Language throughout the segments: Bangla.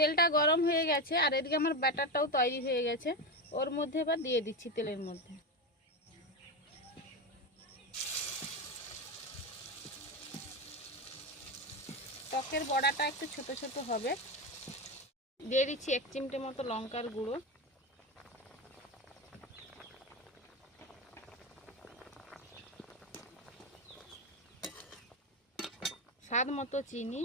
তেলটা গরম হয়ে গেছে, আর এদিকে আমার ব্যাটারটাও তৈরি হয়ে গেছে। ওর মধ্যে এবার দিয়ে দিচ্ছি তেলের মধ্যে। টকের বড়াটা একটু ছোট ছোট হবে। দিয়ে দিচ্ছি এক চিমটে মতো লঙ্কার গুঁড়ো। স্বাদ মতো চিনি।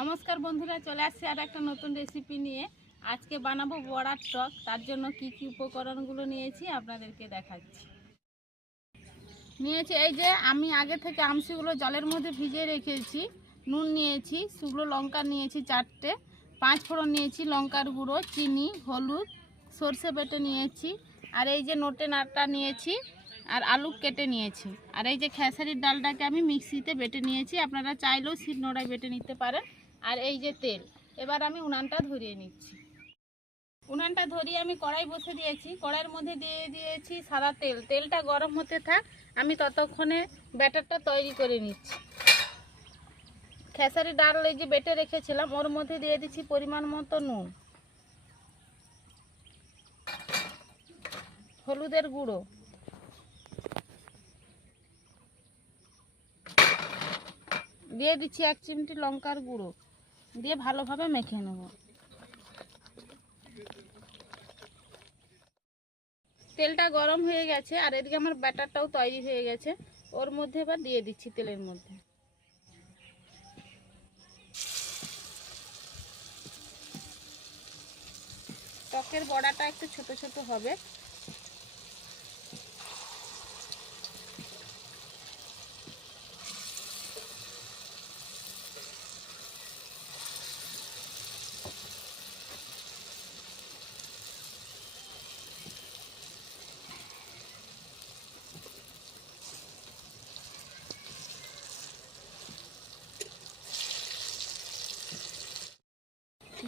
নমস্কার বন্ধুরা, চলে আসছি আর একটা নতুন রেসিপি নিয়ে। আজকে বানাবো বড়ার টক, তার জন্য কি কি উপকরণগুলো নিয়েছি আপনাদেরকে দেখাচ্ছি। নিয়েছি, এই যে আমি আগে থেকে আমসিগুলো জলের মধ্যে ভিজিয়ে রেখেছি, নুন নিয়েছি, শুকনো লঙ্কা নিয়েছি চারটে, পাঁচ ফোড়ন নিয়েছি লঙ্কার গুঁড়ো, চিনি, হলুদ, সর্ষে বেটে নিয়েছি, আর এই যে নোটে নাটটা নিয়েছি, আর আলু কেটে নিয়েছি। আর এই যে খেসারির ডালটাকে আমি মিক্সিতে বেটে নিয়েছি, আপনারা চাইলেও শিল নোড়ায় বেটে নিতে পারেন। আর এই যে তেল, এবার আমি উনানটা ধরিয়ে নিচ্ছি। উনানটা ধরিয়ে আমি কড়াই বসে দিয়েছি। কড়াইয়ের মধ্যে দিয়ে দিয়েছি সাদা তেল। তেলটা গরম হতে থাক, আমি ততক্ষণে ব্যাটারটা তৈরি করে নিচ্ছি। খেসারি ডাল যে বেটে রেখেছিলাম, ওর মধ্যে দিয়ে দিচ্ছি পরিমাণ মতো নুন, হলুদের গুঁড়ো। দিয়ে দিচ্ছি এক চিমটি লঙ্কার গুঁড়ো। দিয়ে ভালোভাবে মেখে নেব। তেলটা গরম হয়ে গেছে, আর এদিকে আমার ব্যাটারটাও তৈরি হয়ে গেছে। ওর মধ্যে এবার দিয়ে দিচ্ছি তেলের মধ্যে। টকের বড়াটা একটু ছোট ছোট হবে।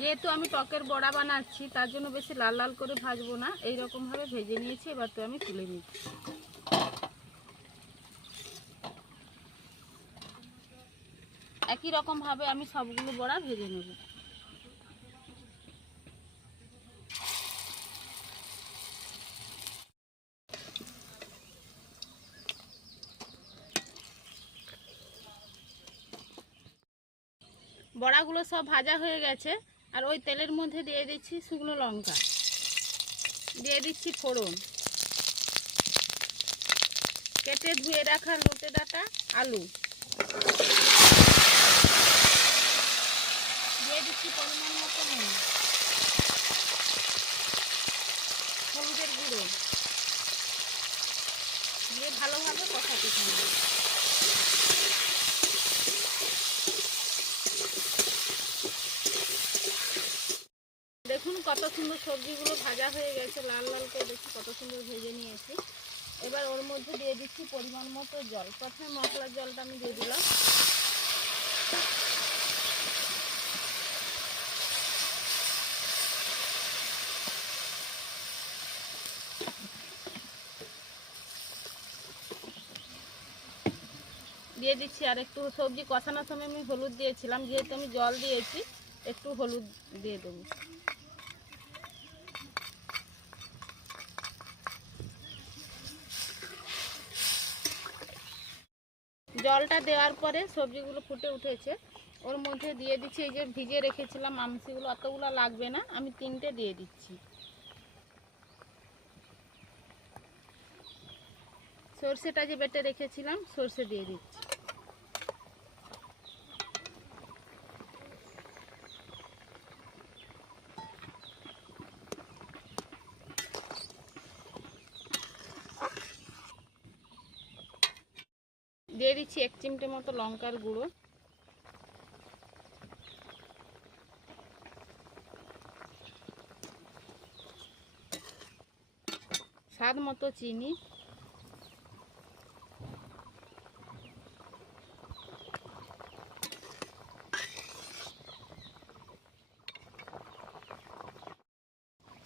যেহেতু আমি টকের বড়া বানাচ্ছি, তার জন্য বেশি লাল লাল করে ভাজবো না। এই রকম ভাবে ভেজে নিয়েছি, এবার তো আমি তুলে নিচ্ছি। একই রকম ভাবে আমি সবগুলো বড়া ভেজে নেব। বড়াগুলো সব ভাজা হয়ে গেছে। আর ওই তেলের মধ্যে দিয়ে দিচ্ছি শুকনো লঙ্কা। দিয়ে দিচ্ছি ফোড়ন। কেটে ধুয়ে রাখা লোটে ডাটা আলু। দিয়ে দিচ্ছি পরিমাণ মতো নুন। হলুদের গুঁড়ো। দিয়ে ভালোভাবে কষাতে থাকবে দেখুন কত সুন্দর সবজিগুলো ভাজা হয়ে গেছে, লাল লাল করে দেখি কত সুন্দর ভেজে নিয়েছি। এবার ওর মধ্যে দিয়ে দিচ্ছি পরিমাণ মতো জল। প্রথমে মশলার জলটা আমি দিয়ে দিলাম। দিয়ে দিচ্ছি আর একটু সবজি কষানোর সময় আমি হলুদ দিয়েছিলাম, যেহেতু আমি জল দিয়েছি, একটু হলুদ দিয়ে দেবো। জলটা দেওয়ার পরে সবজিগুলো ফুটে উঠেছে। ওর মধ্যে দিয়ে দিচ্ছি, এই যে ভিজে রেখেছিলাম আমসিগুলো অতগুলো লাগবে না, আমি তিনটে দিয়ে দিচ্ছি। সর্ষেটা যে বেটে রেখেছিলাম, সর্ষে দিয়ে দিচ্ছি। দিয়ে দিচ্ছি এক চিমটে মতো লঙ্কার গুঁড়ো। স্বাদ মতো চিনি।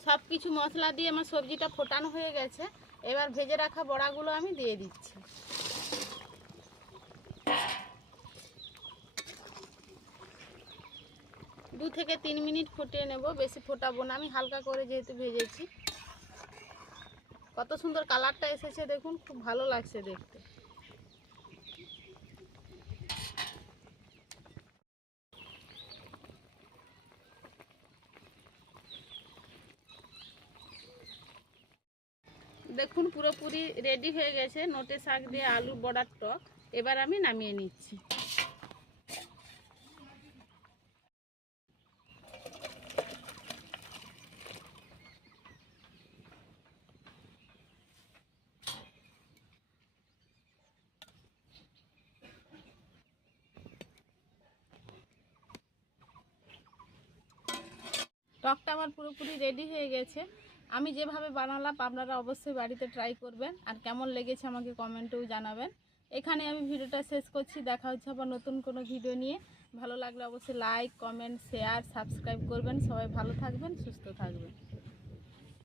সব কিছু মশলা দিয়ে আমার সবজিটা ফোটানো হয়ে গেছে। এবার ভেজে রাখা বড়াগুলো আমি দিয়ে দিচ্ছি। দু থেকে তিন মিনিট ফুটিয়ে নেব, বেশি ফোটাবো না। আমি হালকা করে যেহেতু ভেজেছি। কত সুন্দর কালারটা এসেছে দেখুন, খুব ভালো লাগছে দেখতে। দেখুন, পুরোপুরি রেডি হয়ে গেছে। নোটে শাক দিয়ে আলু বড়ার টক। এবার আমি নামিয়ে নিচ্ছি। টকটা আমার পুরোপুরি রেডি হয়ে গেছে। আমি যেভাবে বানালাম, আপনারা অবশ্যই বাড়িতে ট্রাই করবেন। আর কেমন লেগেছে আমাকে কমেন্টেও জানাবেন। এখানে আমি ভিডিওটা শেষ করছি। দেখা হচ্ছে আবার নতুন কোনো ভিডিও নিয়ে। ভালো লাগলে অবশ্যই লাইক কমেন্ট শেয়ার সাবস্ক্রাইব করবেন। সবাই ভালো থাকবেন, সুস্থ থাকবেন।